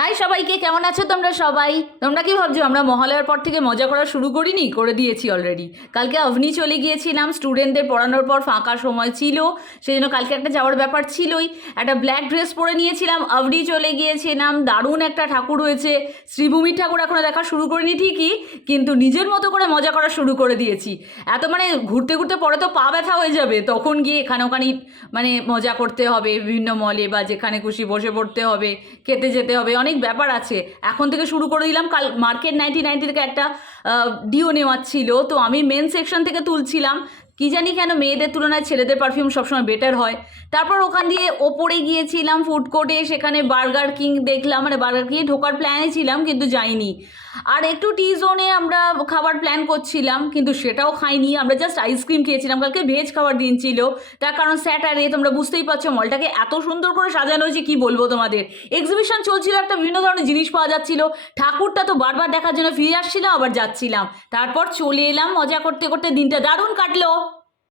High সবাইকে, কেমন আছো তোমরা সবাই? তোমরা কি ভাবছো আমরা মহালয়ার পর থেকে মজা করা শুরু করিনি? করে দিয়েছি অলরেডি। কালকে অভনি চলে গিয়েছিলাম, স্টুডেন্টদের পড়ানোর পর ফাঁকা সময় ছিল, সেই জন্য কালকে একটা যাওয়ার ব্যাপার ছিলই। একটা ব্ল্যাক ড্রেস পরে নিয়েছিলাম, অভনি চলে গিয়েছিলাম, দারুণ একটা ঠাকুর হয়েছে। শ্রীভূমির ঠাকুর এখনো দেখা শুরু করিনি ঠিকই, কিন্তু নিজের মতো করে মজা করা শুরু করে দিয়েছি। এত মানে ঘুরতে ঘুরতে পরে তো পা ব্যথা হয়ে যাবে, তখন গিয়ে এখানে ওখানে মানে মজা করতে হবে, বিভিন্ন মলে বা যেখানে খুশি বসে পড়তে হবে, খেতে যেতে হবে, অনেক ব্যাপার আছে। এখন থেকে শুরু করে দিলাম। কাল মার্কেট 90 থেকে একটা ডিও নেওয়ার ছিল, তো আমি মেন সেকশন থেকে তুলছিলাম। কি জানি কেন মেয়েদের তুলনায় ছেলেদের পারফিউম সবসময় বেটার হয়। তারপর ওখান দিয়ে ওপরে গিয়েছিলাম ফুড কোর্টে, সেখানে বার্গার কিং দেখলাম, মানে বার্গার কিংয়ে ঢোকার প্ল্যানে ছিলাম কিন্তু যাইনি। আর একটু টি জোনে আমরা খাবার প্ল্যান করছিলাম, কিন্তু সেটাও খাইনি, আমরা জাস্ট আইসক্রিম খেয়েছিলাম। কালকে ভেজ খাবার দিন ছিল, তার কারণ স্যাটারডে, তোমরা বুঝতেই পারছো মলটাকে এত সুন্দর করে সাজানো হয়েছে কি বলবো তোমাদের। এক্সিবিশন চলছিল, একটা বিভিন্ন ধরনের জিনিস পাওয়া যাচ্ছিল, ঠাকুরটা তো বারবার দেখার জন্য ফিরে আসছিলাম, আবার যাচ্ছিলাম। তারপর চলে এলাম, মজা করতে করতে দিনটা দারুণ কাটলো।